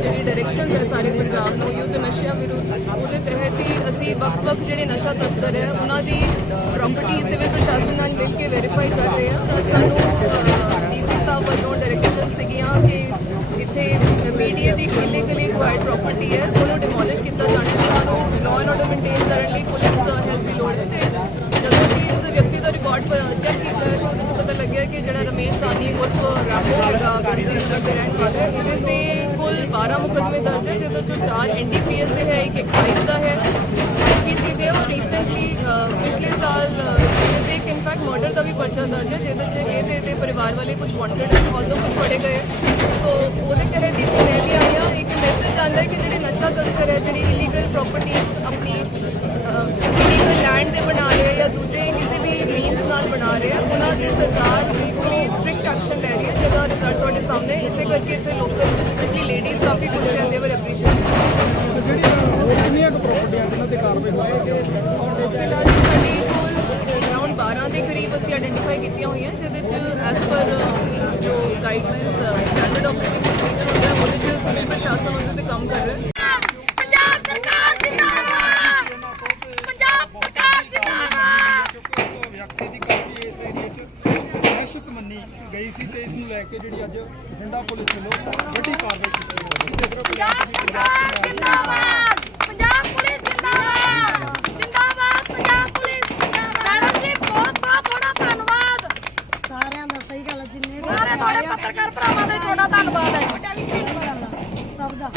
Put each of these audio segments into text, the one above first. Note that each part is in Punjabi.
ਜਿਹੜੀ ਡਾਇਰੈਕਸ਼ਨਸ ਹੈ ਸਾਰੇ ਪੰਜਾਬ ਨੂੰ, ਯੁੱਧ ਨਸ਼ਿਆਂ ਵਿਰੁੱਧ, ਉਹਦੇ ਤਹਿਤ ਹੀ ਅਸੀਂ ਵੱਖ-ਵੱਖ ਜਿਹੜੇ ਨਸ਼ਾ ਤਸਕਰ ਹੈ, ਉਹਨਾਂ ਦੀ ਪ੍ਰਾਪਰਟੀ ਸਿਵਲ ਪ੍ਰਸ਼ਾਸਨ ਨਾਲ ਮਿਲ ਕੇ ਵੈਰੀਫਾਈ ਕਰ ਰਹੇ ਹਾਂ। ਅੱਜ ਸਾਨੂੰ ਡੀਸੀ ਸਾਹਿਬ ਵੱਲੋਂ ਡਾਇਰੈਕਸ਼ਨ ਸੀਗੀਆਂ ਕਿ ਇੱਥੇ ਮੀਡੀਆ ਦੀ ਇਲੀਗਲੀ ਐਕਵਾਇਰਡ ਪ੍ਰਾਪਰਟੀ ਹੈ, ਉਹਨੂੰ ਡਿਮੋਲਿਸ਼ ਕੀਤਾ ਜਾਣਾ ਹੈ। ਤੇ ਸਾਨੂੰ ਲਾਅ ਐਂਡ ਆਰਡਰ ਮੇਨਟੇਨ ਕਰਨ ਲਈ ਪੁਲਿਸ ਹੈਲਪ ਦੀ ਲੋੜ ਹੈ ਤੇ ਜਦੋਂ ਵਿਅਕਤੀ ਦਾ ਰਿਕਾਰਡ ਚੈੱਕ ਕੀਤਾ ਹੈ ਤੇ ਉਹਦੇ 'ਚ ਪਤਾ ਲੱਗਿਆ ਕਿ ਜਿਹੜਾ ਰਮੇਸ਼ ਸਾਨੀ ਉਰਫ ਰਾਮੋ ਹੈਗਾ ਗਾਂਧੀ ਨਗਰ ਦੇ ਰਹਿਣ ਵਾਲਾ ਹੈ। ਇਹਦੇ ਤੇ ਕੁੱਲ 12 ਮੁਕੱਦਮੇ ਦਰਜ ਹੈ, ਜਿਹਦੇ ਚੋਂ 4 ਐਨਡੀਪੀਐਸ ਦੇ ਹੈ, ਇੱਕ ਐਕਸਾਈਜ਼ ਦਾ ਹੈ। ਆਈਪੀਸੀ ਦੇ ਔਰ ਰੀਸੈਂਟਲੀ ਪਿਛਲੇ ਸਾਲ ਇਹਦੇ ਤੇ ਇੱਕ ਇਨਫੈਕਟ ਮਰਡਰ ਦਾ ਵੀ ਪਰਚਾ ਦਰਜ ਹੈ, ਜਿਹਦੇ 'ਚ ਇਹਦੇ ਤੇ ਪਰਿਵਾਰ ਵਾਲੇ ਕੁਝ ਵਾਂਟਡ ਹੈ ਆਲਦੋ ਕੁਝ ਫੜੇ ਗਏ ਸੋ ਉਹਦੇ ਤਹਿਤ ਹੀ ਮੈਂ ਵੀ ਆਇਆ ਇੱਕ ਮੈਸੇਜ ਆਉਂਦਾ ਹੈ ਕਿ ਜਿਹੜੇ ਨਸ਼ਾ ਤਸਕਰ ਹੈ, ਜਿਹੜੀ ਇਲੀਗਲ ਪ੍ਰਾਪਰਟੀਆਂ ਆਪਣੀ ਇਲੀਗਲ ਲੈਂਡ ਤੇ ਬਣਾ ਰਹੇ ਆ ਜਾਂ ਦੂਜੇ ਕਿਸੇ ਵੀ ਮੀਨਸ ਨਾਲ ਬਣਾ ਰਹੇ ਆ ਉਹਨਾਂ ਦੀ ਸਰਕਾਰ ਬਿਲਕੁਲ ਹੀ ਸਟ੍ਰਿਕਟ ਐਕਸ਼ਨ ਲੈ ਰਹੀ ਹੈ ਜਿਹਦਾ ਰਿਜ਼ਲਟ ਤੁਹਾਡੇ ਸਾਹਮਣੇ। ਇਸੇ ਕਰਕੇ ਇੱਥੇ ਲੋਕਲ ਸਪੈਸ਼ਲੀ ਲੇਡੀਜ਼ ਕਾਫੀ ਖੁਸ਼ ਰਹਿੰਦੇ ਵਰ ਐਪਰੀਸ਼ੀਏਟ ਕਿੰਨੀਆਂ ਕੁ ਪ੍ਰਾਪਰਟੀਆਂ ਜਿਨ੍ਹਾਂ ਤੇ ਕਾਰਵਾਈ ਹੋ ਸਕਦੀ ਹੈ? ਫਿਲਹਾਲ ਜੀ ਸਾਡੀ ਕੋਲ ਅਰਾਊਂਡ 12 ਦੇ ਕਰੀਬ ਅਸੀਂ ਆਇਡੈਂਟੀਫਾਈ ਕੀਤੀਆਂ ਹੋਈਆਂ ਜਿਹਦੇ ਚ ਐਸ ਪਰ ਜੋ ਗਾਈਡਲਾਈਨਸ ਸਟੈਂਡਰਡ ਆਪਰੇਟਿੰਗ ਪ੍ਰੋਸੀਜਰ ਹੁੰਦਾ ਹੈ ਉਹਦੇ ਚ ਸਿਵਲ ਪ੍ਰਸ਼ਾਸਨ ਉਹਦੇ ਤੇ ਕੰਮ ਕਰ ਰਿਹਾ। ਇਸ ਏਰੀਏ 'ਚ ਦਹਿਸ਼ਤ ਮੰਨੀ ਗਈ ਸੀ ਤੇ ਇਸ ਨੂੰ ਲੈ ਕੇ ਜਿਹੜੀ ਅੱਜ ਠੰਡਾ ਪੁਲਿਸ ਵੱਲੋਂ ਵੱਡੀ ਕਾਰਵਾਈ ਕੀਤੀ ਗਈ ਸੀ। ਤੇ ਪੰਜਾਬ ਸਰਕਾਰ ਜਿੰਦਾਬਾਦ! ਪੰਜਾਬ ਪੁਲਿਸ ਜਿੰਦਾਬਾਦ! ਜਿੰਦਾਬਾਦ ਪੰਜਾਬ ਪੁਲਿਸ! ਮੈਡਮ ਜੀ ਬਹੁਤ ਬਹੁਤ ਤੁਹਾਡਾ ਧੰਨਵਾਦ! ਸਾਰਿਆਂ ਦਾ ਸਹੀ ਗੱਲ ਹੈ, ਜਿੰਨੇ ਸਾਰੇ ਤੁਹਾਡੇ ਪੱਤਰਕਾਰ ਭਰਾਵਾਂ ਦਾ ਤੁਹਾਡਾ ਧੰਨਵਾਦ ਹੈ। ਸਹੀ ਗੱਲ ਹੈ, ਸਭ ਦਾ।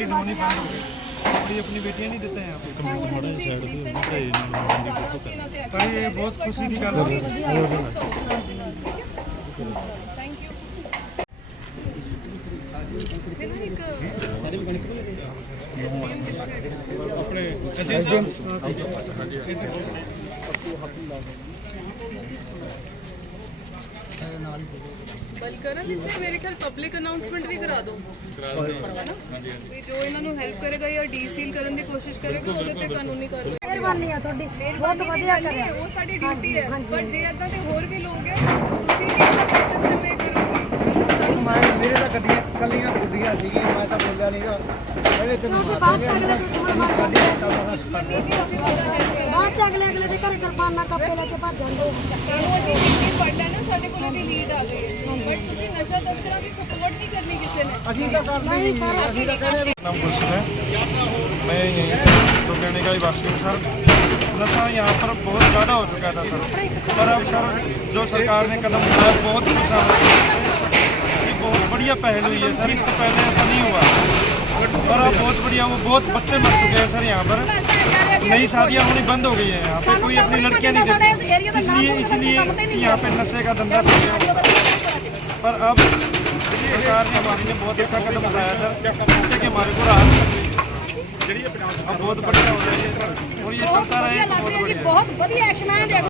मेरी नोनी पार और ये अपनी बेटियाँ नहीं देते हैं आप तो ये बहुत खुशी की गल अपने सचिन साहब ਬਲਕਰਨ ਇੱਥੇ ਮੇਰੇ ਖਿਆਲ ਪਬਲਿਕ ਅਨਾਉਂਸਮੈਂਟ ਵੀ ਕਰਾ ਦਿਓ। ਕਰਾ ਦਿਓ ਵੀ ਜੋ ਇਹਨਾਂ ਨੂੰ ਹੈਲਪ ਕਰੇਗਾ ਜਾਂ ਡੀਸੀਲ ਕਰਨ ਦੀ ਕੋਸ਼ਿਸ਼ ਕਰੇਗਾ ਉਹਦੇ ਤੇ ਕਾਨੂੰਨੀ ਕਾਰਵਾਈ ਮਿਹਰਬਾਨੀ ਆ ਤੁਹਾਡੀ। ਬਹੁਤ ਵਧੀਆ ਕਰਿਆ। ਉਹ ਸਾਡੀ ਡਿਊਟੀ ਹੈ। ਪਰ ਜੇ ਇਦਾਂ ਦੇ ਹੋਰ ਵੀ ਲੋਕ ਹੈ ਤੁਸੀਂ ਵੀ ਇਹਨਾਂ ਦਾ ਸਿਸਟਮ ਕਰੋ। ਮੈਂ ਮੇਰੇ ਤਾਂ ਗੱਡੀਆਂ ਕੱਲੀਆਂ ਗੁੱਡੀਆਂ ਸੀਗੀਆਂ ਮੈਂ ਤਾਂ ਬੋਲਿਆ ਨਹੀਂਗਾ ਮੇਰੇ ਤੇ ਕਿਉਂਕਿ ਬਾਅਦ ਚ ਅਗਲੇ ਦੁਸ਼ਮਣ ਮਰ ਜਾਂਦੇ ਆ। ਮੰਨੀ ਜੀ ਅਸੀਂ ਤੁਹਾਡਾ ਹੈਲਪ ਕਰਾਂਗੇ ਬਾਅਦ ਚ ਅਗਲੇ ਅਗਲੇ ਦੇ ਘਰੇ ਕਿਰਪਾਨਾਂ ਕੱਪੇ ਲੈ ਕੇ ਭੱਜ ਜਾਂਦੇ ਆ ਇਹਨੂੰ ਅਸੀਂ ਜਿੰਨੀ ਪੜ ਲੈਣਾ ਸਾਡੇ ਕੋਲ ਇਹਦੀ ਲੀਡ ਆ ਗਈ ਹੈ ਬਟ ਤੁਸੀਂ ਨਸ਼ਾ ਤਸਕਰਾਂ ਦੀ ਸਪੋਰਟ ਨਹੀਂ ਕਰਨੀ ਕਿਸੇ ਨੇ ਅਸੀਂ ਤਾਂ ਕਰਦੇ ਨਹੀਂ ਸਰ ਅਸੀਂ ਤਾਂ ਕਹਿੰਦੇ नाम गुलशन है मैं यहीं तो कहने का ही वासी हूँ सर नशा यहाँ पर बहुत ज़्यादा हो चुका था सर पर अब सर जो सरकार ने कदम उठाया बहुत खुश है ये बहुत बढ़िया पहल हुई है सर इससे पहले ऐसा नहीं हुआ। और अब बहुत बढ़िया वो बहुत बच्चे मर चुके हैं सर यहाँ पर। नई शादियाँ होनी बंद हो गई है यहाँ पे कोई अपनी लड़कियाँ नहीं देती इसलिए इसलिए यहाँ पे नशे का धंधा पर अब सरकार ने हमारी ने बहुत अच्छा कदम उठाया सर जिससे कि हमारे को राहत मिली। अब बहुत बढ़िया हो रही है और ये चलता रहे तो बहुत बढ़िया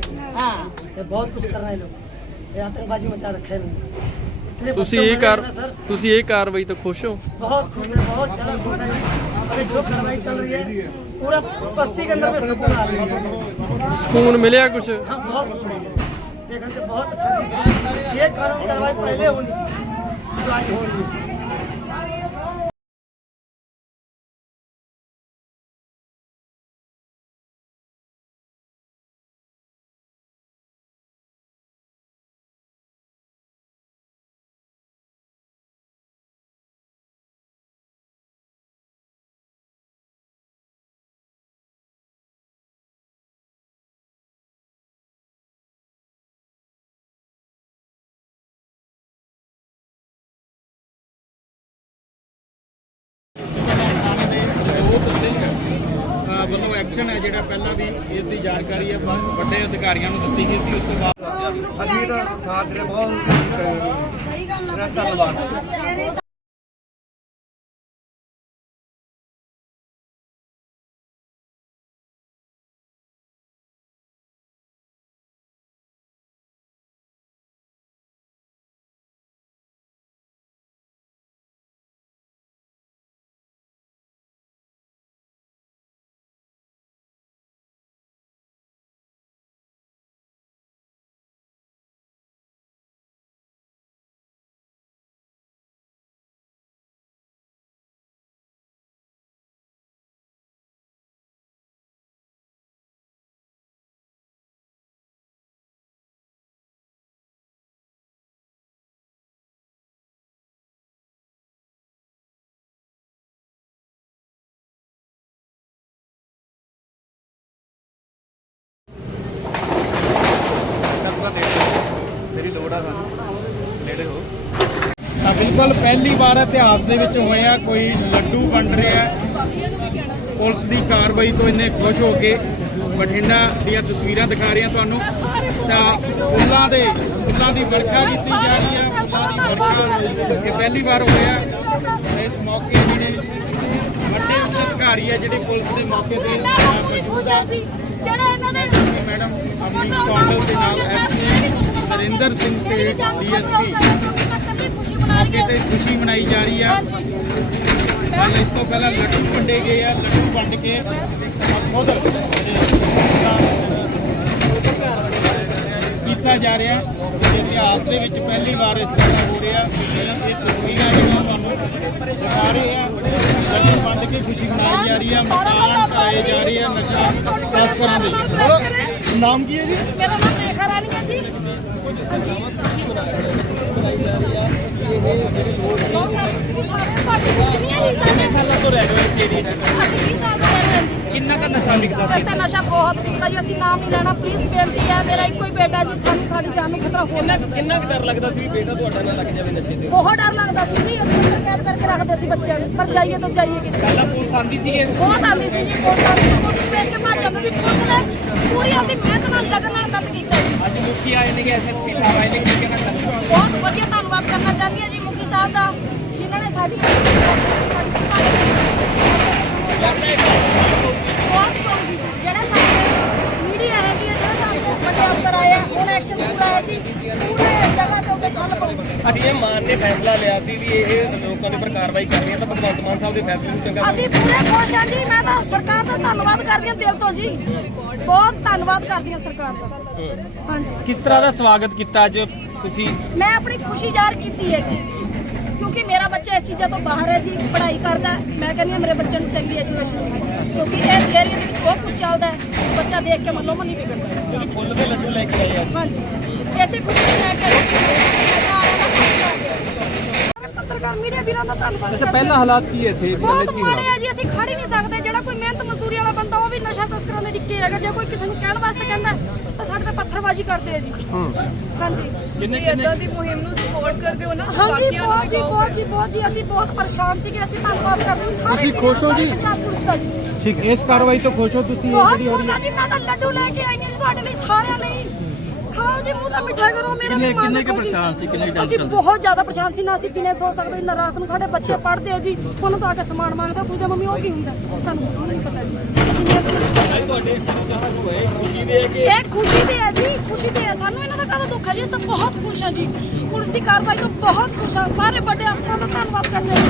बहुत कुछ कर रहे हैं लोग ये आतंकबाजी मचा रखे हैं इन्होंने। इतने ਤੁਸੀਂ बच्चे ਇਹ मर ਕਾਰ रहे हैं ना सर ਤੁਸੀਂ ਇਹ ਕਾਰਵਾਈ ਤੋਂ ਖੁਸ਼ ਹੋ बहुत खुश है बहुत ज्यादा खुश है अभी जो कार्रवाई चल रही है पूरा बस्ती के अंदर में सुकून आ रही है ਸਕੂਨ ਮਿਲਿਆ ਕੁਝ हाँ बहुत कुछ हो गया देखने से बहुत अच्छा दिख रहा है ये कानून कार्रवाई पहले होनी थी जो आज हो रही है ਵੱਲੋਂ ਐਕਸ਼ਨ ਹੈ ਜਿਹੜਾ ਪਹਿਲਾਂ ਵੀ ਇਸ ਦੀ ਜਾਣਕਾਰੀ ਹੈ ਵੱਡੇ ਅਧਿਕਾਰੀਆਂ ਨੂੰ ਦਿੱਤੀ ਗਈ ਸੀ ਉਸ ਤੋਂ ਬਾਅਦ ਅਸੀਂ ਤਾਂ ਸਾਥ ਦੇ ਬਹੁਤ ਸਹੀ ਗੱਲ ਮੇਰਾ ਧੰਨਵਾਦ। ਬਿਲਕੁਲ ਪਹਿਲੀ ਵਾਰ ਇਤਿਹਾਸ ਦੇ ਵਿੱਚ ਹੋਇਆ ਕੋਈ ਲੱਡੂ ਵੰਡ ਰਿਹਾ ਹੈ। ਪੁਲਿਸ ਦੀ ਕਾਰਵਾਈ ਤੋਂ ਇੰਨੇ ਖੁਸ਼ ਹੋ ਕੇ ਬਠਿੰਡਾ ਦੀਆਂ ਤਸਵੀਰਾਂ ਦਿਖਾ ਰਹੀਆਂ ਤੁਹਾਨੂੰ। ਤਾਂ ਫੁੱਲਾਂ ਦੇ ਫੁੱਲਾਂ ਦੀ ਵਰਖਾ ਕੀਤੀ ਜਾ ਰਹੀ ਹੈ ਫੁੱਲਾਂ ਦੀ ਵਰਖਾ ਇਹ ਪਹਿਲੀ ਵਾਰ ਹੋਇਆ ਇਸ ਮੌਕੇ ਜਿਹੜੇ ਵੱਡੇ ਉੱਚ ਅਧਿਕਾਰੀ ਹੈ ਜਿਹੜੇ ਪੁਲਿਸ ਦੇ ਮੌਕੇ ਤੇ ਮੌਜੂਦ ਆ। ਜਿਹੜਾ ਇਹਨਾਂ ਦੇ ਮੈਡਮ ਅਮਨੀ ਕੌਂਡਲ ਦੇ ਨਾਲ ਐਸਪੀ ਨਰਿੰਦਰ ਸਿੰਘ ਤੇ ਡੀਐਸਪੀ ਮੌਕੇ ਤੇ ਖੁਸ਼ੀ ਮਨਾਈ ਜਾ ਰਹੀ ਆ। ਕੱਲ ਇਸ ਤੋਂ ਪਹਿਲਾਂ ਲੱਡੂ ਵੰਡੇ ਗਏ ਆ ਲੱਡੂ ਵੰਡ ਕੇ ਖੁਦ ਕੀਤਾ ਜਾ ਰਿਹਾ ਇਤਿਹਾਸ ਦੇ ਵਿੱਚ ਪਹਿਲੀ ਵਾਰ ਇਸ ਤਰ੍ਹਾਂ ਹੋ ਰਿਹਾ ਇਹ ਇਹ ਤਸਵੀਰਾਂ ਜਿਹੜੀਆਂ ਤੁਹਾਨੂੰ ਦਿਖਾ ਰਹੇ ਆ ਲੱਡੂ ਵੰਡ ਕੇ ਖੁਸ਼ੀ ਮਨਾਈ ਜਾ ਰਹੀ ਆ ਮਕਾਨ ਢਾਏ ਜਾ ਰਹੇ ਆ ਨਸ਼ਾ ਤਸਕਰਾਂ ਦੇ। ਨਾਮ ਕੀ ਹੈ ਜੀ? ਮੇਰਾ ਨਾਮ ਰੇਖਾ ਰਾਣੀ ਹੈ ਜੀ। ਬਹੁਤ ਸਾਰੇ ਪਾਰਟੀ ਕਿੰਨਾ ਕੁ ਨਸ਼ਾ ਵਿਕਦਾ ਸੀ? ਤਾਂ ਨਸ਼ਾ ਬਹੁਤ ਵਿਕਦਾ ਜੀ ਅਸੀਂ ਨਾਮ ਨਹੀਂ ਲੈਣਾ ਪਲੀਜ਼ ਬੇਨਤੀ ਹੈ ਮੇਰਾ ਇੱਕੋ ਹੀ ਬੇਟਾ ਜੀ ਸਾਨੂੰ ਸਾਡੀ ਜਾਨ ਨੂੰ ਖਤਰਾ ਹੋ ਸਕਦਾ। ਕਿੰਨਾ ਕੁ ਡਰ ਲੱਗਦਾ ਸੀ ਬੇਟਾ ਤੁਹਾਡਾ ਨਾ ਲੱਗ ਜਾਵੇ ਨਸ਼ੇ ਤੇ? ਬਹੁਤ ਡਰ ਲੱਗਦਾ ਸੀ ਜੀ ਅਸੀਂ ਅੰਦਰ ਕੈਦ ਕਰਕੇ ਰੱਖਦੇ ਸੀ ਬੱਚਿਆਂ ਨੂੰ ਪਰ ਜਾਈਏ ਤਾਂ ਜਾਈਏ ਕਿੱਥੇ ਪਹਿਲਾਂ ਪੁਲਿਸ ਆਂਦੀ ਸੀ ਇਸ ਬਹੁਤ ਆਉਂਦੀ ਸੀ ਜੀ ਬਹੁਤ ਆਉਂਦੀ ਸੀ ਪੁਲਿਸ ਵੇਖ ਕੇ ਭੱਜ ਜਾਂਦੀ ਸੀ ਪੁਲਿਸ ਨੇ ਪੂਰੀ ਆਪਦੀ ਮਿਹਨਤ ਨਾਲ ਲਗਨ ਨਾਲ ਕੰਮ ਕੀਤਾ। ਅੱਜ ਮੁਖੀ ਆਏ ਨੇ ਐਸਐਸਪੀ ਸਾਹਿਬ ਆਏ ਨੇ ਕੀ ਕਹਿਣਾ ਚਾਹੁੰਦੇ ਹੋ ਬਹੁਤ ਵਧੀਆ ਧੰਨਵਾਦ ਕਰਨਾ ਚਾਹੁੰਦੀ ਹਾਂ ਜੀ ਮੁਖੀ ਸਾਹਿਬ ਦਾ ਜਿਨ੍ਹਾਂ ਨੇ ਸਾਡੀ ਸਾਡੀ ਬਹੁਤ ਚੰਗੀ ਜਿਹੜੇ ਸਾਡੇ ਮੀਡੀਆ ਹੈਗੀ ਹੈ ਜਿਹੜੇ ਸਾਡੇ ਵੱਡੇ ਅਫਸਰ ਆਏ ਆ ਹੁਣ ਐਕਸ਼ਨ ਪੂਰਾ ਹੈ ਜੀ। ਪੂਰੇ ਜਗ੍ਹਾ ਤੇ ਉੱਤੇ ਠੱਲ ਪਊਗੀ ਅਸੀਂ ਇਹ ਮਾਨ ਨੇ ਫੈਸਲਾ ਲਿਆ ਸੀ ਵੀ ਇਹ ਲੋਕਾਂ ਦੇ ਉੱਪਰ ਕਾਰਵਾਈ ਕਰਨੀ ਹੈ ਤਾਂ ਭਗਵੰਤ ਮਾਨ ਸਾਹਿਬ ਦੇ ਫੈਸਲੇ ਨੂੰ ਚੰਗਾ ਅਸੀਂ ਪੂਰੇ ਖੁਸ਼ ਹਾਂ ਜੀ ਮੈਂ ਤਾਂ ਸਰਕਾਰ ਦਾ ਧੰਨਵਾਦ ਕਰਦੀ ਹਾਂ ਦਿਲ ਤੋਂ ਜੀ। ਬਹੁਤ ਧੰਨਵਾਦ ਕਰਦੀ ਹਾਂ ਸਰਕਾਰ ਦਾ। ਹਾਂਜੀ। ਕਿਸ ਤਰ੍ਹਾਂ ਦਾ ਸਵਾਗਤ ਕੀਤਾ ਅੱਜ ਤੁਸੀਂ? ਮੈਂ ਆਪਣੀ ਖੁਸ਼ੀ ਜ਼ਾਹਰ ਕੀਤੀ ਹੈ ਜੀ ਕਿਉਂਕਿ ਮੇਰਾ ਬੱਚਾ ਇਸ ਚੀਜ਼ਾਂ ਤੋਂ ਬਾਹਰ ਹੈ ਜੀ ਪੜ੍ਹਾਈ ਕਰਦਾ। ਮੈਂ ਕਹਿੰਦੀ ਹਾਂ ਮੇਰੇ ਬੱਚੇ ਨੂੰ ਚੰਗੀ ਐਜੂਕੇਸ਼ਨ ਮਿਲੇ ਕਿਉਂਕਿ ਇਸ ਏਰੀਆ ਦੇ ਵਿੱਚ ਬਹੁਤ ਕੁਝ ਚੱਲਦਾ ਹੈ ਬੱਚਾ ਦੇਖ ਕੇ ਮਨੋਂ ਮਨੀ ਵਿਗੜਦਾ ਹੈ। ਤੁਸੀਂ ਫੁੱਲ ਦੇ ਲੱਡੂ ਲੈ ਕੇ ਆਏ ਹਾਂਜੀ। ਐਸੀ ਖੁਸ਼ੀ ਲੈ ਕੇ ਪੱਤਰਕਾਰ ਮੀਡੀਆ ਵੀਰਾਂ ਦਾ ਧੰਨਵਾਦ ਅੱਛਾ ਪਹਿਲਾਂ ਹਾਲਾਤ ਕੀ ਹੈ ਇੱਥੇ? ਬਹੁਤ ਮਾੜੇ ਆ ਜੀ ਅਸੀਂ ਖੜ ਹੀ ਨਹੀਂ ਸਕਦੇ। ਜਿਹੜਾ ਕੋਈ ਮਿਹਨਤ ਮਜ਼ਦੂਰੀ ਵਾਲਾ ਬੰਦਾ ਉਹ ਵੀ ਨਸ਼ਾ ਤਸਕਰਾਂ ਦੇ ਡਿੱਕੇ ਹੈਗਾ। ਜੇ ਕੋਈ ਕਿਸੇ ਨੂੰ ਕਹਿਣ ਵਾਸਤੇ ਕਹਿੰਦਾ ਹੈ, ਤਾਂ ਸਾਡੇ ਤੇ ਪੱਥਰਬਾਜ਼ੀ ਕਰਦੇ ਆ ਜੀ। ਹਾਂਜੀ। ਤੁਸੀਂ ਇਦਾਂ ਦੀ ਮੁਹਿੰਮ ਨੂੰ ਸਪੋਰਟ ਕਰਦੇ ਹੋ ਨਾ ਹਾਂਜੀ ਬਾਕੀਆਂ ਨੂੰ ਬਹੁਤ ਜੀ ਬਹੁਤ ਜੀ ਬਹੁਤ ਜੀ। ਅਸੀਂ ਬਹੁਤ ਪਰੇਸ਼ਾਨ ਸੀਗੇ ਅਸੀਂ ਧੰਨਵਾਦ ਕਰਦੇ ਹਾਂ। ਸਾਰੇ ਤੁਸੀਂ ਖੁਸ਼ ਹੋ ਜੀ? ਸਾਰੇ ਪੰਜਾਬ ਪੁਲਿਸ ਦਾ ਜੀ। ਠੀਕ ਇਸ ਕਾਰਵਾਈ ਤੋਂ ਖੁਸ਼ ਹੋ ਤੁਸੀਂ? ਬਹੁਤ ਖੁਸ਼ ਹਾਂ ਜੀ ਮੈਂ ਤਾਂ ਲੱਡੂ ਲੈ ਕੇ ਆਈ ਹਾਂ ਜੀ ਤੁਹਾਡੇ ਜੀ ਮੂੰਹ ਤਾਂ ਮਿੱਠਾ ਕਰੋ ਮੇਰਾ ਵੀ ਕਿੰਨੇ ਕਿ ਪਰੇਸ਼ਾਨ ਸੀ ਕਿੰਨੇ ਟਾਈਮ ਅਸੀਂ ਬਹੁਤ ਜ਼ਿਆਦਾ ਪਰੇਸ਼ਾਨ ਸੀ ਨਾ ਅਸੀਂ ਦਿਨੇ ਸੋ ਸਕਦੇ ਨਾ ਰਾਤ ਨੂੰ ਸਾਡੇ ਬੱਚੇ ਪੜ੍ਹਦੇ ਹੋ ਜੀ। ਉਹਨਾਂ ਤੋਂ ਆ ਕੇ ਸਮਾਨ ਮੰਗਦਾ ਪੁੱਛਦੇ ਮੰਮੀ ਉਹ ਕੀ ਹੁੰਦਾ? ਸਾਨੂੰ ਨਹੀਂ ਪਤਾ ਜੀ। ਅਸੀਂ ਮਿਹਨਤ ਤੁਹਾਡੇ ਹੋਏ ਖੁਸ਼ੀ ਦੇ ਕਿ ਇਹ ਖੁਸ਼ੀ ਦੀ ਹੈ ਜੀ ਖੁਸ਼ੀ ਦੀ ਹੈ ਸਾਨੂੰ ਇਹਨਾਂ ਦਾ ਕਾਹਦਾ ਦੁੱਖ ਹੈ ਜੀ? ਅਸੀਂ ਤਾਂ ਬਹੁਤ ਖੁਸ਼ ਹਾਂ ਜੀ। ਪੁਲਿਸ ਦੀ ਕਾਰਵਾਈ ਤੋਂ ਬਹੁਤ ਖੁਸ਼ ਹਾਂ। ਸਾਰੇ ਵੱਡੇ ਅਫਸਰਾਂ ਦਾ ਧੰਨਵਾਦ ਕਰਦੇ ਹਾਂ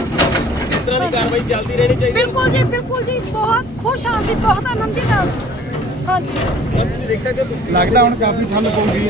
ਇਸ ਤਰ੍ਹਾਂ ਦੀ ਕਾਰਵਾਈ ਚੱਲਦੀ ਰਹਿਣੀ ਚਾਹੀਦੀ ਬਿਲਕੁਲ ਜੀ ਬਿਲਕੁਲ ਜੀ। ਬਹੁਤ ਖੁਸ਼ ਹਾਂ ਅਸੀਂ ਬਹੁਤ ਆਨੰਦਿਤ ਹਾਂ। ਹਾਂਜੀ। ਔਰ ਤੁਸੀਂ ਦੇਖ ਸਕਦੇ ਹੋ ਤੁਸੀਂ ਲੱਗਦਾ ਹੁਣ ਕਾਫੀ ਠੰਡ ਪਊਗੀ।